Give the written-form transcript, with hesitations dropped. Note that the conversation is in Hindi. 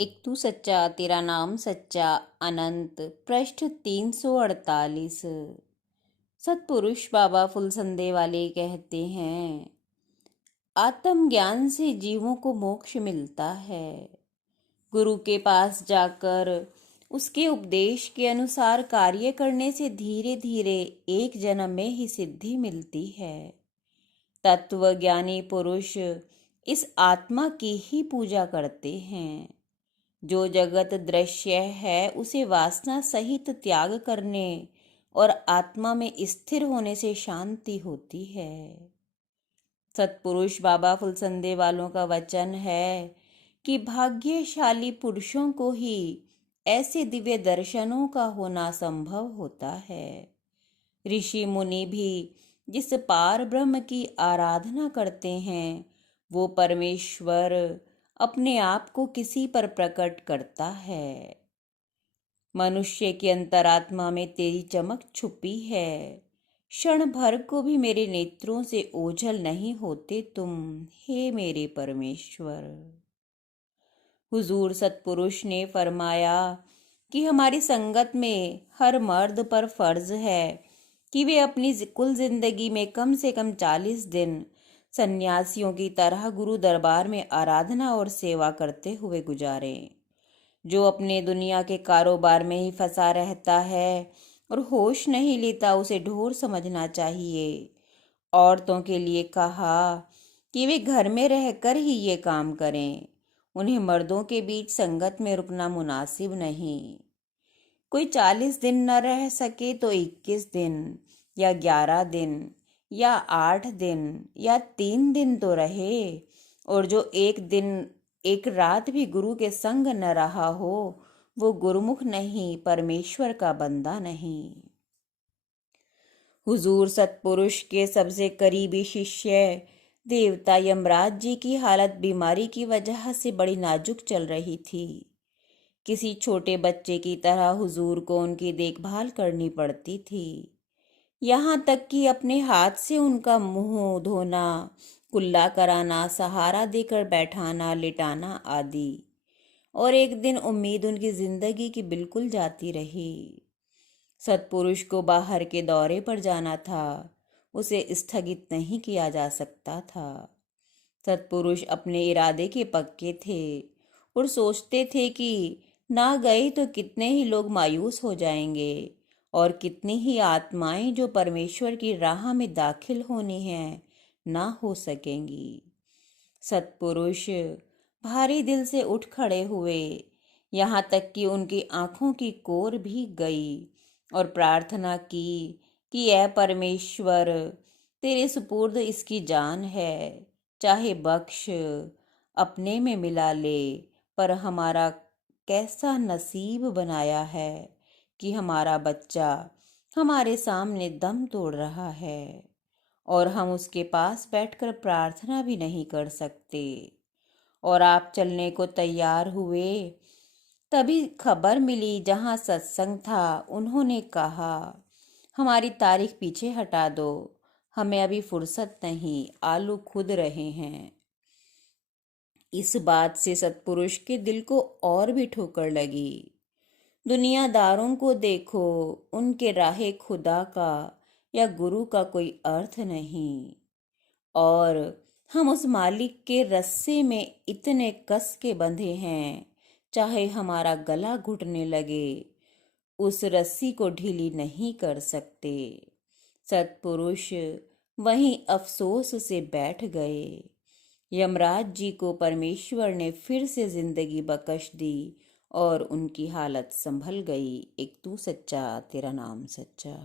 एक तू सच्चा तेरा नाम सच्चा अनंत पृष्ठ 348। सतपुरुष बाबा फुलसंदे वाले कहते हैं, आत्मज्ञान से जीवों को मोक्ष मिलता है। गुरु के पास जाकर उसके उपदेश के अनुसार कार्य करने से धीरे धीरे एक जन्म में ही सिद्धि मिलती है। तत्वज्ञानी पुरुष इस आत्मा की ही पूजा करते हैं। जो जगत दृश्य है उसे वासना सहित त्याग करने और आत्मा में स्थिर होने से शांति होती है। सतपुरुष बाबा फुलसंदे वालों का वचन है कि भाग्यशाली पुरुषों को ही ऐसे दिव्य दर्शनों का होना संभव होता है। ऋषि मुनि भी जिस पार ब्रह्म की आराधना करते हैं वो परमेश्वर अपने आप को किसी पर प्रकट करता है। मनुष्य की अंतरात्मा में तेरी चमक छुपी है। क्षण भर को भी मेरे नेत्रों से ओझल नहीं होते तुम, हे मेरे परमेश्वर। हुजूर सतपुरुष ने फरमाया कि हमारी संगत में हर मर्द पर फर्ज है कि वे अपनी कुल जिंदगी में कम से कम 40 दिन सन्यासियों की तरह गुरु दरबार में आराधना और सेवा करते हुए गुजारें। जो अपने दुनिया के कारोबार में ही फंसा रहता है और होश नहीं लेता उसे ढोर समझना चाहिए। औरतों के लिए कहा कि वे घर में रहकर ही ये काम करें, उन्हें मर्दों के बीच संगत में रुकना मुनासिब नहीं। कोई 40 दिन न रह सके तो 21 दिन या 11 दिन या 8 दिन या 3 दिन तो रहे। और जो एक दिन एक रात भी गुरु के संग न रहा हो वो गुरुमुख नहीं, परमेश्वर का बंदा नहीं। हुजूर सतपुरुष के सबसे करीबी शिष्य देवता यमराज जी की हालत बीमारी की वजह से बड़ी नाजुक चल रही थी। किसी छोटे बच्चे की तरह हुजूर को उनकी देखभाल करनी पड़ती थी। यहाँ तक कि अपने हाथ से उनका मुंह धोना, कुल्ला कराना, सहारा देकर बैठाना, लिटाना आदि। और एक दिन उम्मीद उनकी जिंदगी की बिल्कुल जाती रही। सतपुरुष को बाहर के दौरे पर जाना था, उसे स्थगित नहीं किया जा सकता था। सतपुरुष अपने इरादे के पक्के थे और सोचते थे कि ना गए तो कितने ही लोग मायूस हो जाएंगे और कितनी ही आत्माएं जो परमेश्वर की राह में दाखिल होनी हैं ना हो सकेंगी। सतपुरुष भारी दिल से उठ खड़े हुए, यहाँ तक कि उनकी आंखों की कोर भी गई और प्रार्थना की कि ऐ परमेश्वर, तेरे सुपुर्द इसकी जान है, चाहे बख्श, अपने में मिला ले। पर हमारा कैसा नसीब बनाया है कि हमारा बच्चा हमारे सामने दम तोड़ रहा है और हम उसके पास बैठकर प्रार्थना भी नहीं कर सकते। और आप चलने को तैयार हुए तभी खबर मिली, जहाँ सत्संग था उन्होंने कहा, हमारी तारीख पीछे हटा दो, हमें अभी फुर्सत नहीं, आलू खुद रहे हैं। इस बात से सतपुरुष के दिल को और भी ठोकर लगी। दुनियादारों को देखो, उनके राहे खुदा का या गुरु का कोई अर्थ नहीं। और हम उस मालिक के रस्से में इतने कस के बंधे हैं, चाहे हमारा गला घुटने लगे उस रस्सी को ढीली नहीं कर सकते। सतपुरुष वहीं अफसोस से बैठ गए। यमराज जी को परमेश्वर ने फिर से जिंदगी बख्श दी और उनकी हालत संभल गई। एक तू सच्चा तेरा नाम सच्चा।